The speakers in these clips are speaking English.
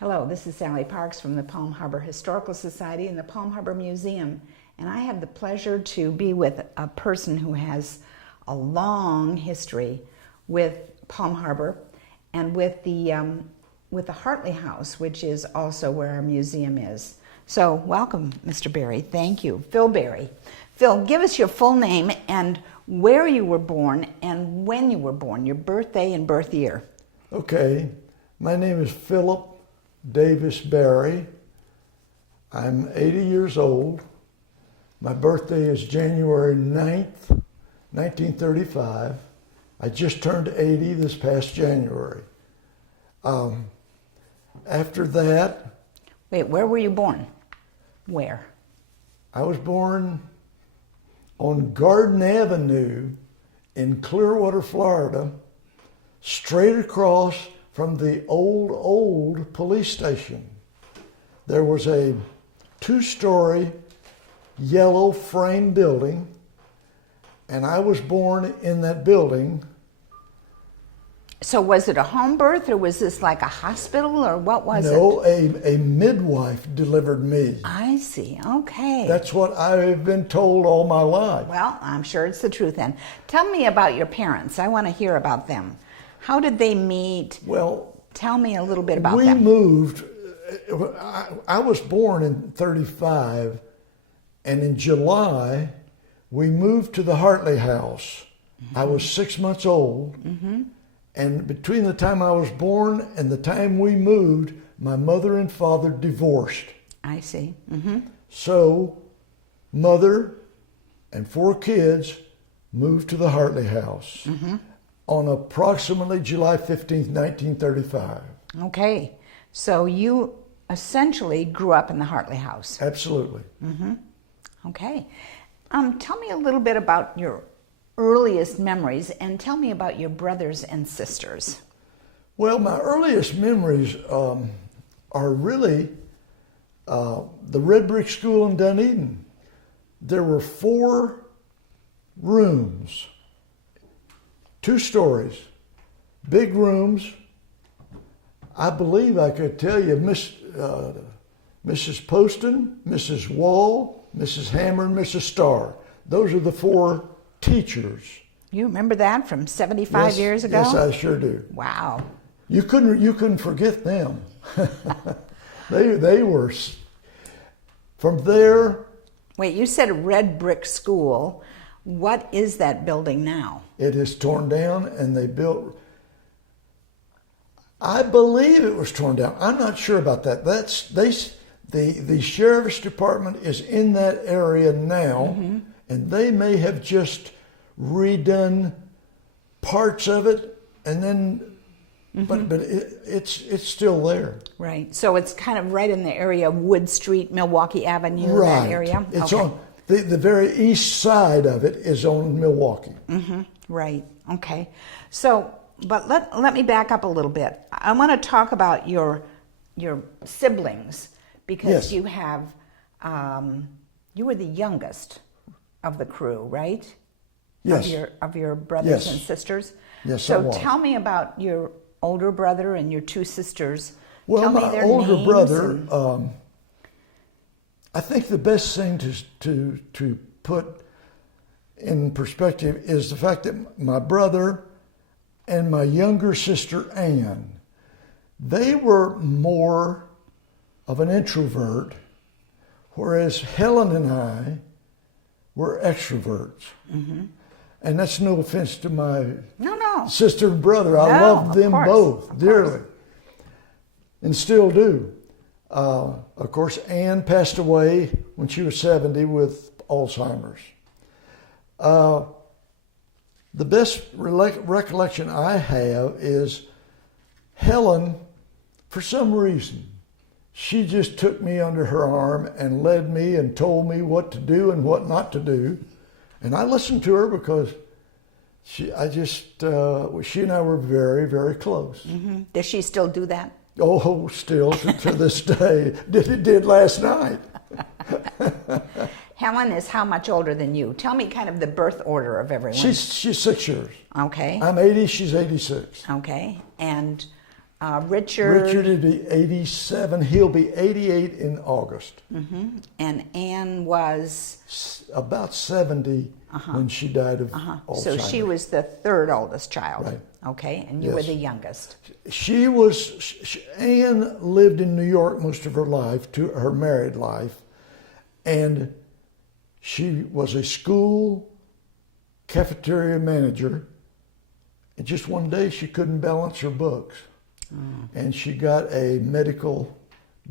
Hello, this is Sally Parks from the Palm Harbor Historical Society and the Palm Harbor Museum, and I have the pleasure to be with a person who has a long history with Palm Harbor and with the Hartley House, which is also where our museum is. So welcome, Mr. Barry. Thank you. Phil Barry. Phil, give us your full name and where you were born and when you were born, your birthday and birth year. Okay, my name is Phillip Barry. I'm 80 years old. My birthday is January 9th, 1935. I just turned 80 this past January. After that... Wait, where were you born? Where? I was born on Garden Avenue in Clearwater, Florida, straight across from the old police station. There was a 2-story yellow frame building, and I was born in that building. So was it a home birth, or was this like a hospital, or what was it? No, a midwife delivered me. I see, okay. That's what I've been told all my life. Well, I'm sure it's the truth then. Tell me about your parents. I want to hear about them. How did they meet? Well, tell me a little bit about them. We moved, I was born in 35, and in July, we moved to the Hartley House. Mm-hmm. I was 6 months old, mm-hmm. and between the time I was born and the time we moved, my mother and father divorced. I see. Mm-hmm. So, mother and 4 kids moved to the Hartley House. Mm-hmm. On approximately July 15th, 1935. Okay, so you essentially grew up in the Hartley House. Absolutely. Mm-hmm. Okay. Tell me a little bit about your earliest memories, and tell me about your brothers and sisters. Well, my earliest memories are really the Red Brick School in Dunedin. There were 4 rooms. 2 stories, big rooms. I believe I could tell you Mrs. Poston, Mrs. Wall, Mrs. Hammer, and Mrs. Starr. Those are the 4 teachers. You remember that from 75 years ago? Yes, I sure do. Wow. You couldn't forget them. They were from there. Wait, you said Red Brick School. What is that building now? It is torn down, and they built, I believe it was torn down. I'm not sure about that. The sheriff's department is in that area now, mm-hmm. and they may have just redone parts of it, and then, mm-hmm. but it's still there. Right. So it's kind of right in the area of Wood Street, Milwaukee Avenue, right. That area? It's okay. on the very east side of it is on Milwaukee. Mm-hmm. Right. Okay. So, but let me back up a little bit. I want to talk about your siblings, because yes. you have you were the youngest of the crew, right? Yes. Of your brothers yes. and sisters. Yes. So tell me about your older brother and your 2 sisters. Well, tell me my their older names brother. I think the best thing to put in perspective is the fact that my brother and my younger sister Ann, they were more of an introvert, whereas Helen and I were extroverts. Mm-hmm. And that's no offense to my sister and brother. I loved them both dearly, and still do. Of course, Ann passed away when she was 70 with Alzheimer's. The best recollection I have is Helen, for some reason, she just took me under her arm and led me and told me what to do and what not to do. And I listened to her because she and I were very, very close. Mm-hmm. Does she still do that? Oh, still to this day. Did last night. Helen is how much older than you? Tell me kind of the birth order of everyone. She's 6 years. Okay. I'm 80, she's 86. Okay. And Richard. Richard would be 87. He'll be 88 in August. And Anne was About 70 when she died of Alzheimer's. So she was the third oldest child. Right. Okay, and you were the youngest. Anne lived in New York most of her life, to her married life, and she was a school cafeteria manager. And just one day she couldn't balance her books. And she got a medical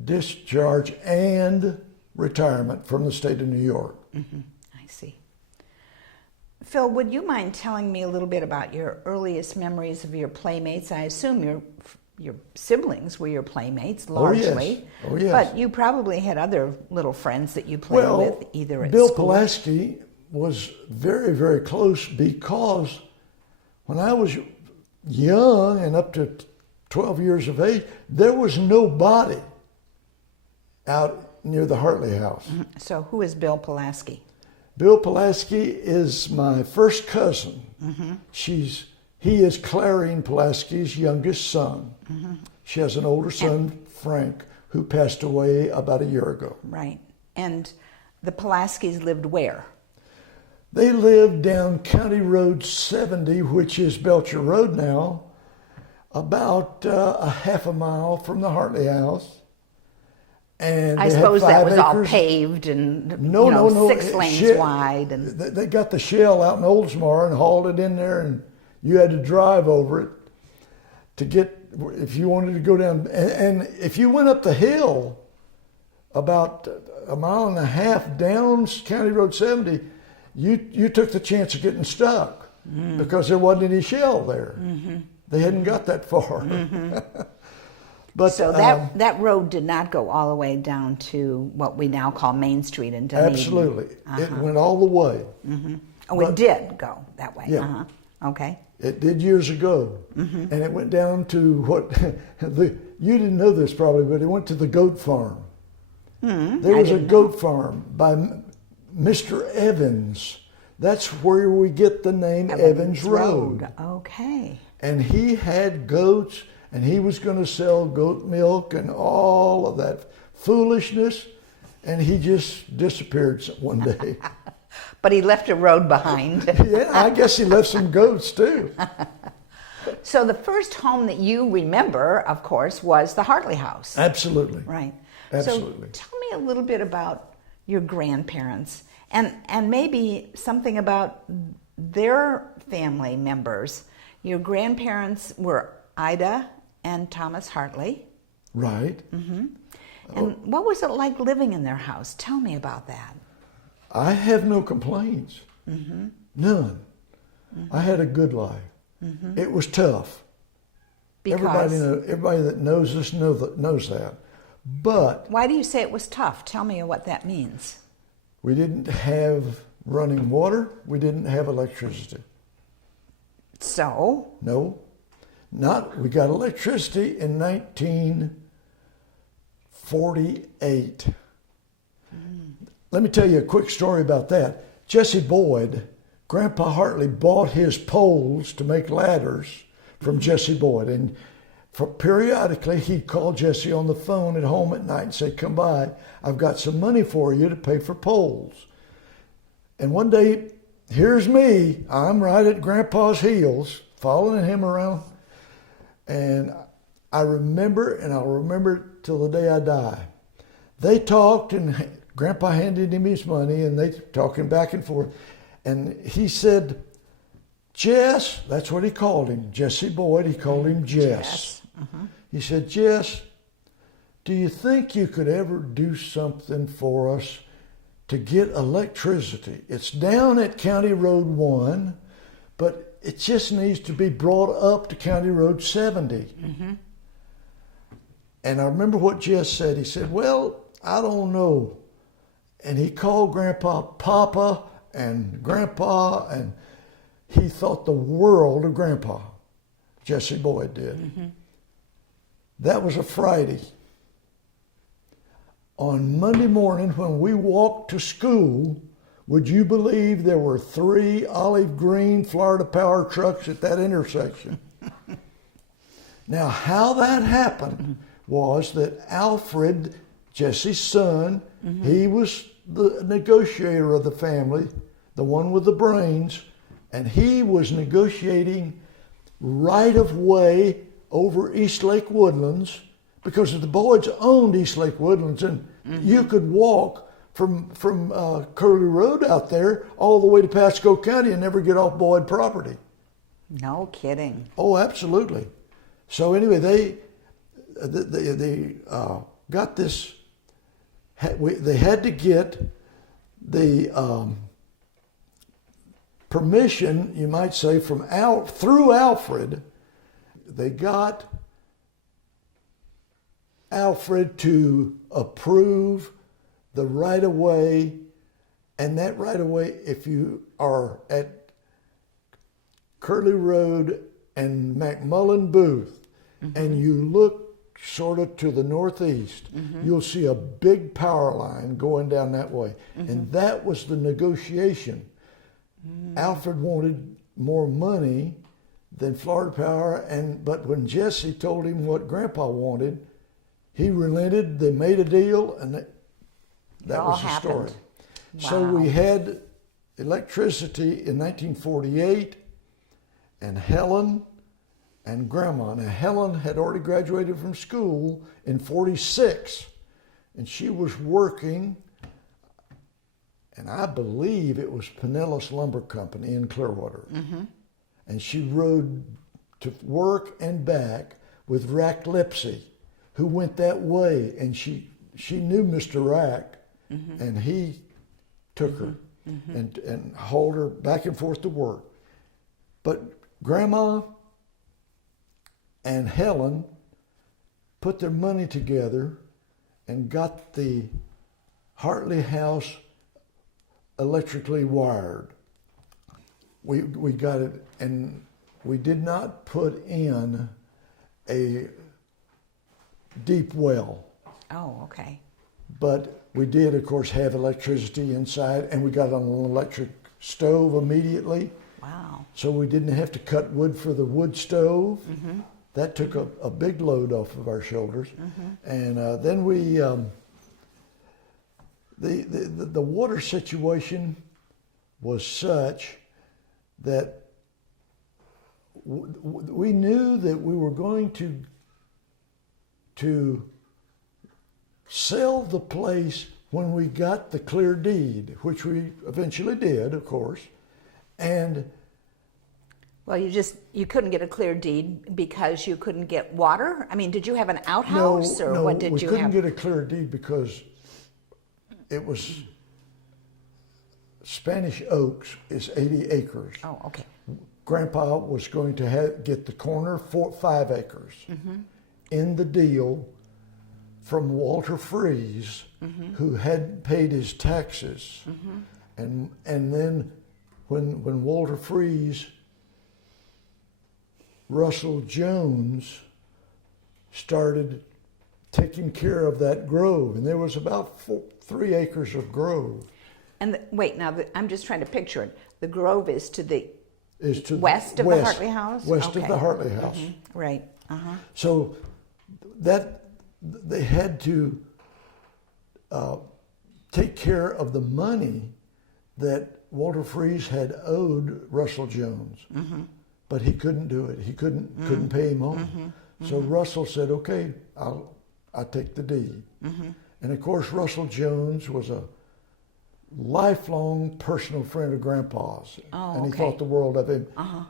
discharge and retirement from the state of New York. I see. Phil, would you mind telling me a little bit about your earliest memories of your playmates? I assume your siblings were your playmates largely. Oh, yes. But you probably had other little friends that you played with, either at Bill school. Pulaski was very, very close, because when I was young and up to 12 years of age, there was nobody out near the Hartley House. So who is Bill Pulaski? Bill Pulaski is my first cousin. He is Clarine Pulaski's youngest son. She has an older son, Frank, who passed away about a year ago. Right. And the Pulaskis lived where? They lived down County Road 70, which is Belcher Road now, about a half a mile from the Hartley House. And I suppose that was all paved and No. 6 lanes wide. And they got the shell out in Oldsmar and hauled it in there, and you had to drive over it to get, if you wanted to go down. And if you went up the hill about a mile and a half down County Road 70, you took the chance of getting stuck because there wasn't any shell there. They hadn't got that far. But so that road did not go all the way down to what we now call Main Street in Dunedin. Absolutely. It went all the way. Oh, it did go that way. Yeah. Okay. It did years ago. And it went down to what, you didn't know this probably, but it went to the goat farm. There was a goat farm by Mr. Evans. That's where we get the name Evans Road. Okay. And he had goats, and he was going to sell goat milk and all of that foolishness, and he just disappeared one day. But he left a road behind. Yeah, I guess he left some goats too. So the first home that you remember, of course, was the Hartley House. Absolutely. Right. Absolutely. So tell me a little bit about your grandparents and maybe something about their family members. Your grandparents were Ida and Thomas Hartley. Right. And what was it like living in their house? Tell me about that. I have no complaints. None. I had a good life. It was tough. Because Everybody that knows us knows that. But why do you say it was tough? Tell me what that means. we didn't have running water. We didn't have electricity. So? No. We got electricity in 1948. Let me tell you a quick story about that. Jesse Boyd, Grandpa Hartley bought his poles to make ladders from Jesse Boyd. And periodically he'd call Jesse on the phone at home at night and say, "Come by, I've got some money for you to pay for poles." And one day, here's me, I'm right at Grandpa's heels, following him around. And I remember, and I'll remember it till the day I die. They talked, and Grandpa handed him his money, and they talking back and forth. And he said, "Jess," that's what he called him, Jesse Boyd, he called him Jess. He said, "Jess, do you think you could ever do something for us to get electricity? It's down at County Road 1, but it just needs to be brought up to County Road 70. And I remember what Jess said. He said, "Well, I don't know." And he called Grandpa Papa and Grandpa, and he thought the world of Grandpa. Jesse Boyd did. That was a Friday. On Monday morning when we walked to school, would you believe there were 3 olive green Florida Power trucks at that intersection? Now, how that happened was that Alfred, Jesse's son, he was the negotiator of the family, the one with the brains, and he was negotiating right of way over East Lake Woodlands, because the Boyds owned East Lake Woodlands, and you could walk from Curly Road out there all the way to Pasco County and never get off Boyd property. No kidding. Oh, absolutely. So anyway, they got this. They had to get the permission, you might say, through Alfred. They got Alfred to approve the right of way, and that right of way, if you are at Curly Road and McMullen Booth, and you look sort of to the northeast, you'll see a big power line going down that way. And that was the negotiation. Alfred wanted more money than Florida Power, but when Jesse told him what Grandpa wanted, he relented. They made a deal, and that was the story. Wow. So we had electricity in 1948, and Helen and Grandma. Now, Helen had already graduated from school in 46, and she was working, and I believe it was Pinellas Lumber Company in Clearwater. And she rode to work and back with Rack Lipsy, who went that way, and she knew Mr. Rack, and he took her and hauled her back and forth to work. But Grandma and Helen put their money together and got the Hartley House electrically wired. We got it, and we did not put in a deep well. Oh, okay. But we did, of course, have electricity inside, and we got on an electric stove immediately. Wow. So we didn't have to cut wood for the wood stove. That took a big load off of our shoulders. And then we, the water situation was such that we knew that we were going to sell the place when we got the clear deed, which we eventually did, of course. And well, you couldn't get a clear deed because you couldn't get water? I mean, did you have an outhouse or what did you have? we couldn't get a clear deed because it was Spanish Oaks is 80 acres. Oh, okay. Grandpa was going to get the corner 5 acres in the deal from Walter Freeze, who had paid his taxes. And then when Walter Freeze, Russell Jones started taking care of that grove, and there was about 3 acres of grove. And wait, now I'm just trying to picture it. The grove is to the west of the the Hartley House? West of the Hartley House. Right. So that they had to take care of the money that Walter Freeze had owed Russell Jones, but he couldn't do it. He couldn't pay him home. So Russell said, "Okay, I'll take the deed." And of course, Russell Jones was a lifelong personal friend of Grandpa's, and he thought the world of him.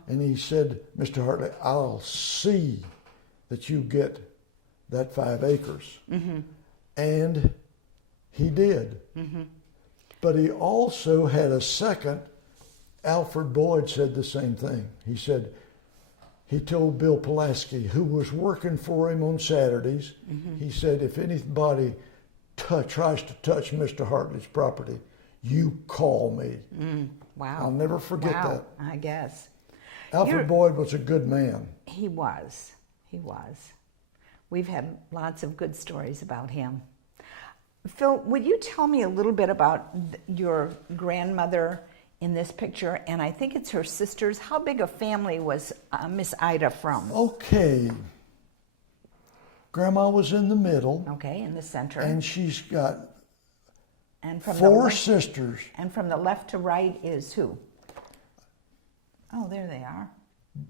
And he said, "Mr. Hartley, I'll see that you get that 5 acres." And he did. But he also had a second. Alfred Boyd said the same thing. He said, he told Bill Pulaski, who was working for him on Saturdays, he said, "If anybody tries to touch Mr. Hartley's property, you call me." Wow. I'll never forget that. I guess. Alfred Boyd was a good man. He was. We've had lots of good stories about him. Phil, would you tell me a little bit about your grandmother in this picture? And I think it's her sisters. How big a family was Miss Ida from? Okay. Grandma was in the middle. Okay, in the center. And she's got and from four sisters. And from the left to right is who? Oh, there they are.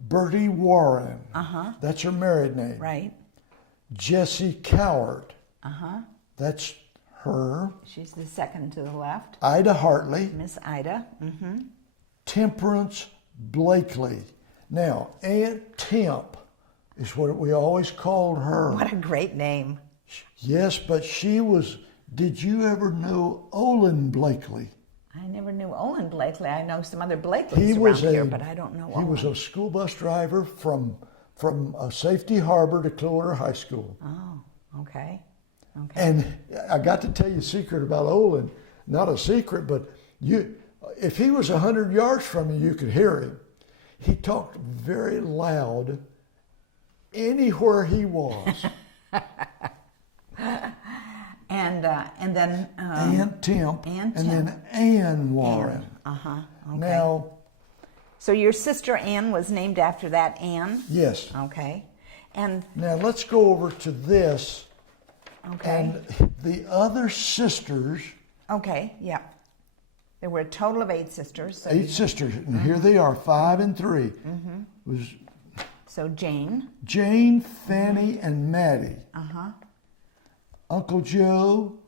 Bertie Warren. Uh-huh. That's her married name. Right. Jessie Coward. Uh-huh. That's her. She's the second to the left. Ida Hartley. Miss Ida. Mm-hmm. Temperance Blakely. Now, Aunt Temp is what we always called her. What a great name. Yes, but she was, did you ever know Olin Blakely? I never knew Olin Blakely. I know some other Blakeleys around here, but I don't know Olin. He was a school bus driver from Safety Harbor to Clearwater High School. Oh, okay. Okay. And I got to tell you a secret about Olin. Not a secret, but if he was 100 yards from you, you could hear him. He talked very loud anywhere he was. And then Aunt Temp, and then Ann Warren. Okay. Now, so your sister Ann was named after that Ann? Yes. Okay. And now let's go over to this. Okay. And the other sisters. Okay. Yeah. There were a total of 8 sisters. So 8 sisters, and here they are, 5 and 3. Was so Jane, Fanny, and Maddie. Uncle Joe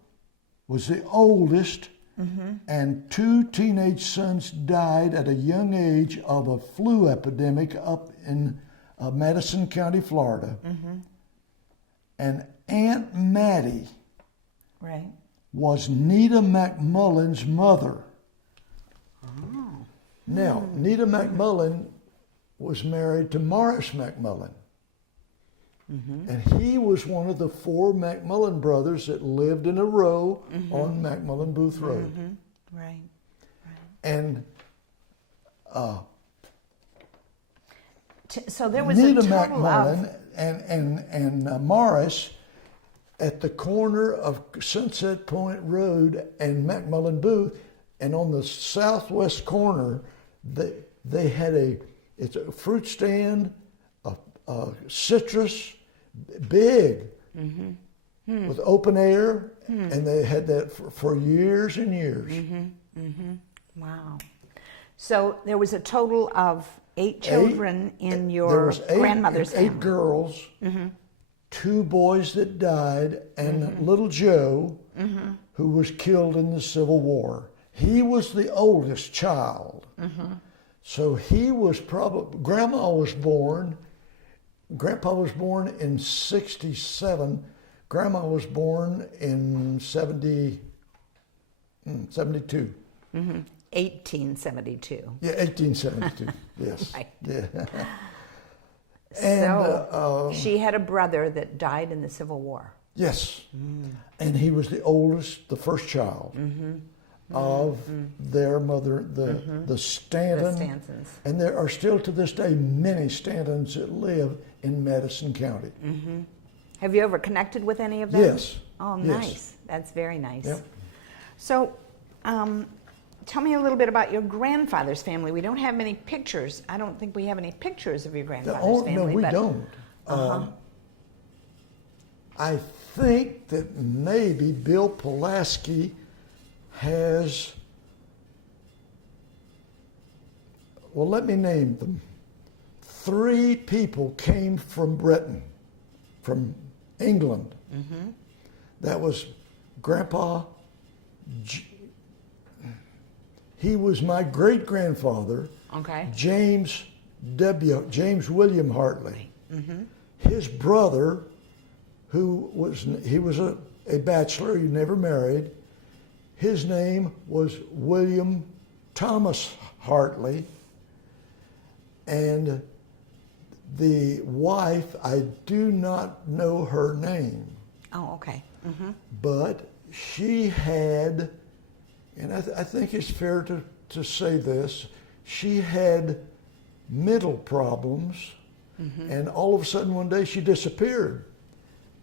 was the oldest, and 2 teenage sons died at a young age of a flu epidemic up in Madison County, Florida. And Aunt Maddie was Nita McMullen's mother. Now, Nita McMullen was married to Morris McMullen. And he was one of the 4 McMullen brothers that lived in a row on McMullen Booth Road. Right. And so there was Nita a total McMullen of... and Morris at the corner of Sunset Point Road and McMullen Booth, and on the southwest corner, they had it's a fruit stand, a citrus, big, with open air, and they had that for years and years. Wow. So there was a total of 8 children in your grandmother's family. 8 girls, 2 boys that died, and little Joe, who was killed in the Civil War. He was the oldest child. So he was probably, Grandpa was born in 67. Grandma was born in 72. 1872. Yeah, 1872. Yes. Right. Yeah. And so she had a brother that died in the Civil War. Yes. And he was the oldest, the first child of their mother, the Stanton. The Stantons. And there are still to this day many Stantons that live in Madison County. Have you ever connected with any of them? Yes. Oh, Yes. nice. That's very nice. Yep. So, tell me a little bit about your grandfather's family. We don't have many pictures. I don't think we have any pictures of your grandfather's family. No, we don't. I think that maybe Bill Pulaski has, well, let me name them. 3 people came from Britain, from England. That was Grandpa. He was my great-grandfather, James William Hartley. His brother, he was a bachelor, he never married. His name was William Thomas Hartley, and the wife, I do not know her name. Oh, okay. But she had, and I think it's fair to say this, she had mental problems, and all of a sudden one day she disappeared,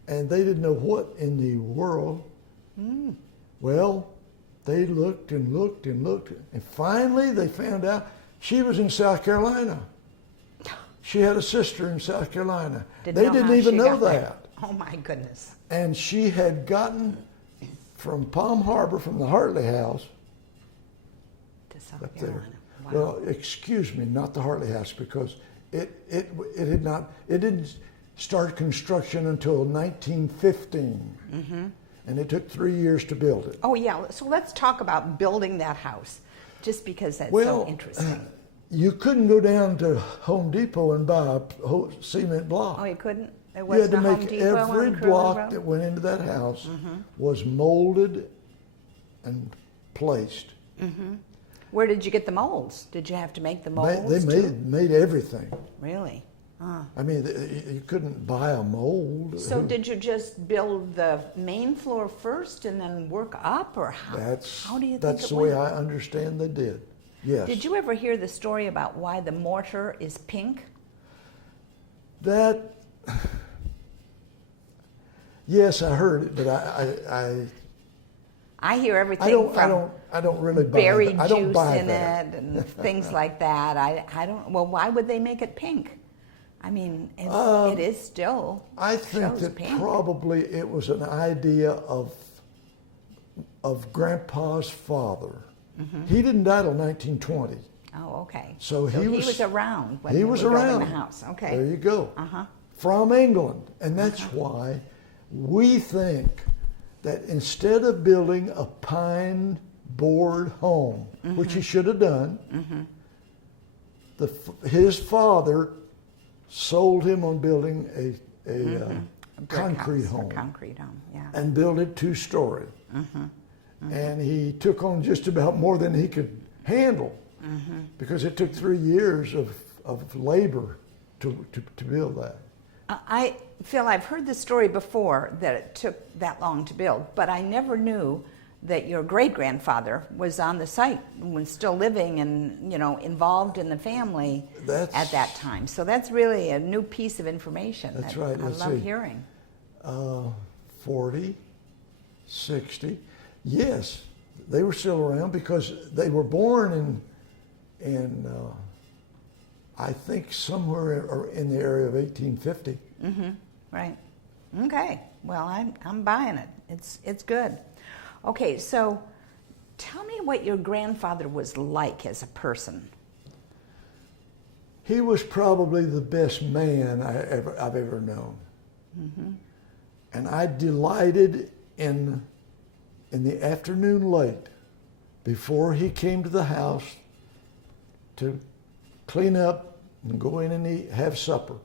and they didn't know what in the world. Well, they looked and looked and looked, and finally they found out she was in South Carolina. She had a sister in South Carolina. They didn't even know that. Oh my goodness. And she had gotten from Palm Harbor, from the Hartley House, To South up Carolina. there. Wow. Well, excuse me, not the Hartley House, because it didn't start construction until 1915, and it took 3 years to build it. Oh yeah, so let's talk about building that house, just because that's Well, so interesting. You couldn't go down to Home Depot and buy a whole cement block. Oh, you couldn't? There You had wasn't to a Home make Depot every on Curly block Road? that went into that house was molded and placed. Where did you get the molds? Did you have to make the molds? They too? made everything. Really? I mean, you couldn't buy a mold. So did you just build the main floor first and then work up, or how? How do you think That's it the way went? I understand they did. Yes. Did you ever hear the story about why the mortar is pink? That. Yes, I heard it, but I hear everything I don't really buy berry that. I don't juice buy in that. it and things like that. I don't. Well, why would they make it pink? I mean, it is still. I think shows that pink. probably it was an idea of Grandpa's father. He didn't die till 1920. Oh, okay. So he was around when he they was were building around. the house. Okay. There you go. From England, and that's why we think that instead of building a pine board home, which he should have done, his father sold him on building a concrete house, home. A concrete home, yeah. And built it 2-story. And he took on just about more than he could handle because it took 3 years of labor to build that. Phil, I've heard the story before that it took that long to build, but I never knew that your great-grandfather was on the site when still living and, involved in the family at that time. So that's really a new piece of information. That's right. I love hearing. 40, 60. Yes, they were still around because they were born in I think somewhere in the area of 1850. Right. Okay. Well, I'm buying it. It's good. Okay, so tell me what your grandfather was like as a person. He was probably the best man I've ever known. And I delighted in the afternoon late, before he came to the house to clean up and go in and have supper.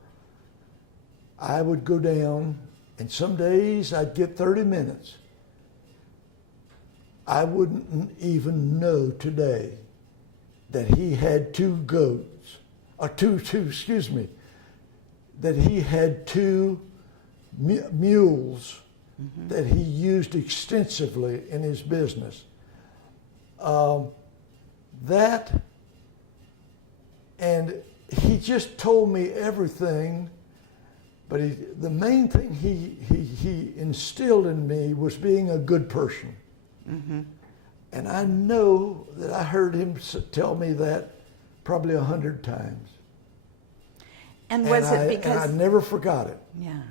I would go down, and some days I'd get 30 minutes. I wouldn't even know today that he had 2 goats, that he had 2 mules that he used extensively in his business. And he just told me everything, but the main thing he instilled in me was being a good person. And I know that I heard him tell me that probably 100 times. And was it because... And I never forgot it. Yeah.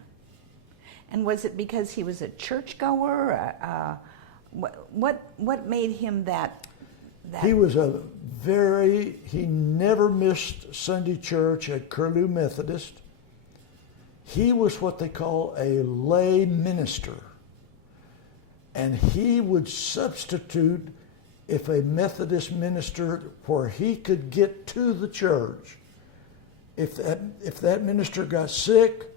And was it because he was a churchgoer? What made him that? He was he never missed Sunday church at Curlew Methodist. He was what they call a lay minister. And he would substitute if a Methodist minister, where he could get to the church, if that minister got sick,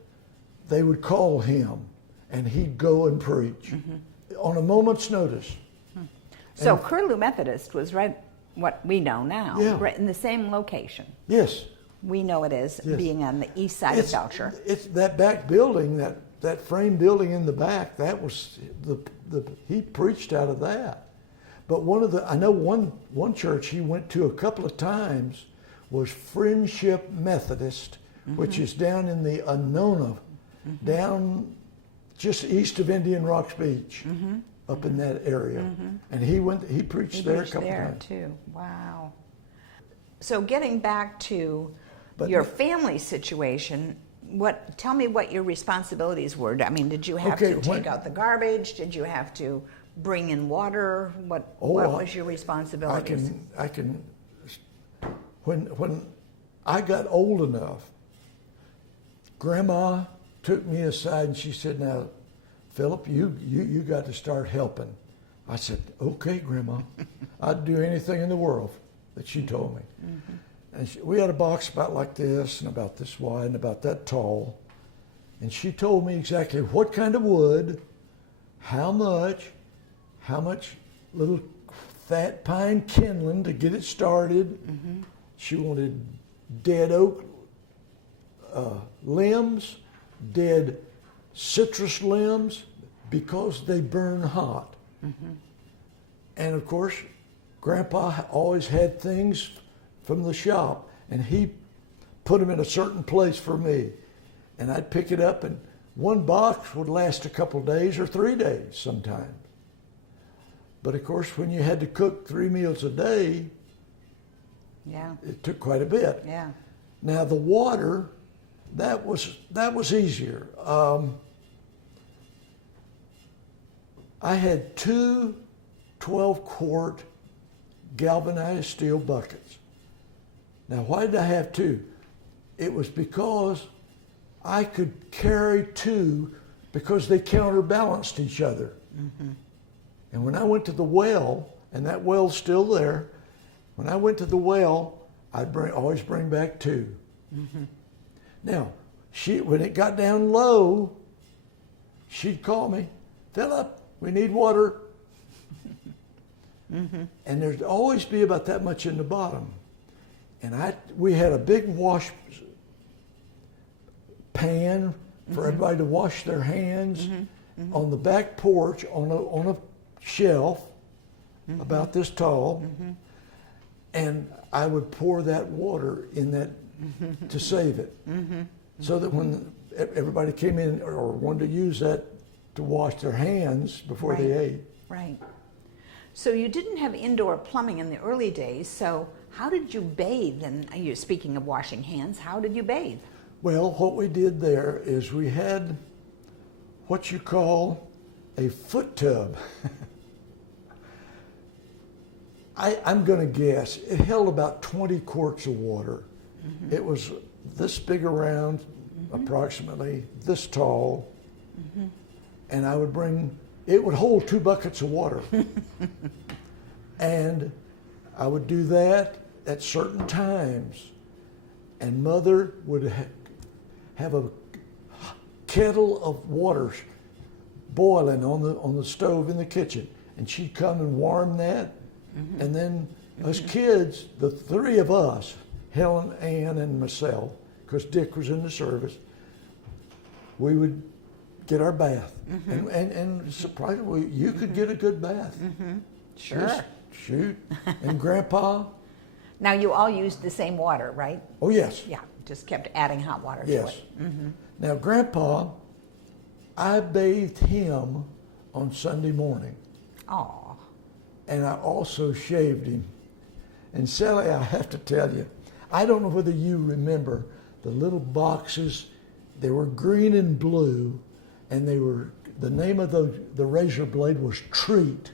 they would call him, and he'd go and preach on a moment's notice. So Curlew Methodist was right what we know now, right in the same location. Yes. We know it is, being on the east side of Belcher. It's that back building, that frame building in the back, that was he preached out of that. But I know one church he went to a couple of times was Friendship Methodist, which is down in the Unona, down just east of Indian Rocks Beach, up in that area. And he preached there a couple of times too. Wow. So getting back to your family situation, Tell me what your responsibilities were. I mean, did you have to take out the garbage? Did you have to bring in water? What was your responsibilities? I can. When I got old enough, Grandma took me aside and she said, "Now, Philip, you got to start helping." I said, "Okay, Grandma." I'd do anything in the world that she told me. Mm-hmm. And we had a box about like this and about this wide and about that tall. And she told me exactly what kind of wood, how much little fat pine kindling to get it started. Mm-hmm. She wanted dead oak limbs, dead citrus limbs, because they burn hot. Mm-hmm. And of course, Grandpa always had things from the shop, and he put them in a certain place for me. And I'd pick it up, and one box would last a couple of days or 3 days sometimes. But of course, when you had to cook 3 meals a day, it took quite a bit. Yeah. Now the water, that was easier. I had two 12-quart galvanized steel buckets. Now, why did I have two? It was because I could carry two because they counterbalanced each other. Mm-hmm. And when I went to the well, and that well's still there, when I went to the well, I'd always bring back two. Mm-hmm. Now, when it got down low, she'd call me, "Philip, we need water." Mm-hmm. And there'd always be about that much in the bottom. And we had a big wash pan for mm-hmm. everybody to wash their hands mm-hmm. Mm-hmm. on the back porch on a shelf mm-hmm. about this tall. Mm-hmm. And I would pour that water in that mm-hmm. to save it. Mm-hmm. So that when everybody came in or wanted to use that to wash their hands before they ate. Right. So you didn't have indoor plumbing in the early days, so how did you bathe? And you're speaking of washing hands, how did you bathe? Well, what we did there is we had what you call a foot tub. I'm going to guess it held about 20 quarts of water. Mm-hmm. It was this big around, mm-hmm. approximately this tall, mm-hmm. and I would it would hold 2 buckets of water. And I would do that at certain times. And Mother would have a kettle of water boiling on the stove in the kitchen. And she'd come and warm that. Mm-hmm. And then mm-hmm. us kids, the 3 of us, Helen, Ann, and myself, because Dick was in the service, we would get our bath. Mm-hmm. And surprisingly, you could get a good bath. Mm-hmm. Sure. Just shoot. And Grandpa? Now you all used the same water, right? Oh, yes. Yeah, just kept adding hot water to it. Mm-hmm. Now, Grandpa, I bathed him on Sunday morning. Aw. And I also shaved him. And Sally, I have to tell you, I don't know whether you remember the little boxes. They were green and blue, and the name of the razor blade was Treat.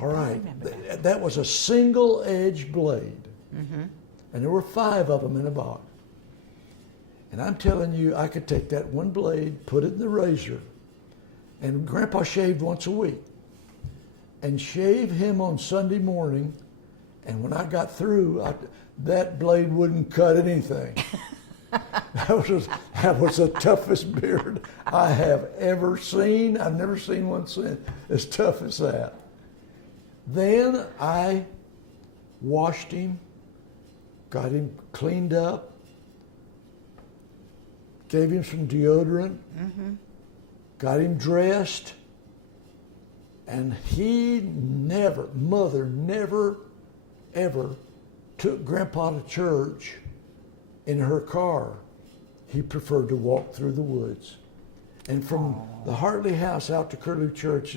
All right, that was a single-edged blade, mm-hmm. and there were 5 of them in a box. And I'm telling you, I could take that one blade, put it in the razor, and Grandpa shaved once a week, and shave him on Sunday morning, and when I got through, that blade wouldn't cut anything. That was the toughest beard I have ever seen. I've never seen one since as tough as that. Then I washed him, got him cleaned up, gave him some deodorant, mm-hmm. got him dressed, and Mother never, ever took Grandpa to church in her car. He preferred to walk through the woods. And from the Hartley House out to Curlew Church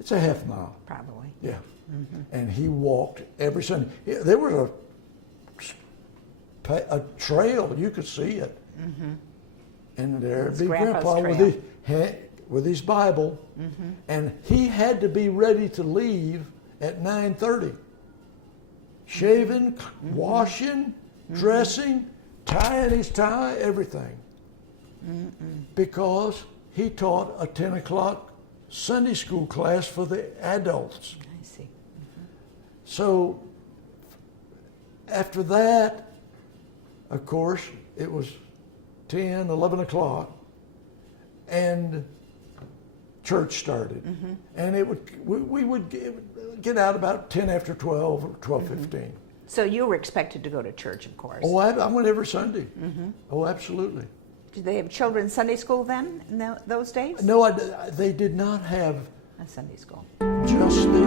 it's a half mile. Probably. Yeah. Mm-hmm. And he walked every Sunday. There was a trail. You could see it. And there'd be Grandpa's Grandpa trail. with his Bible, and he had to be ready to leave at 9:30. Shaving, washing, dressing, tying his tie, everything. Because he taught a 10 o'clock Sunday school class for the adults. I see. So after that, of course, it was 10, 11 o'clock, and church started. And we would get out about 10 after 12 or 12:15. So you were expected to go to church, of course. Oh, I went every Sunday. Oh, absolutely. Did they have children's Sunday school then, in those days? No, they did not have A Sunday school. just the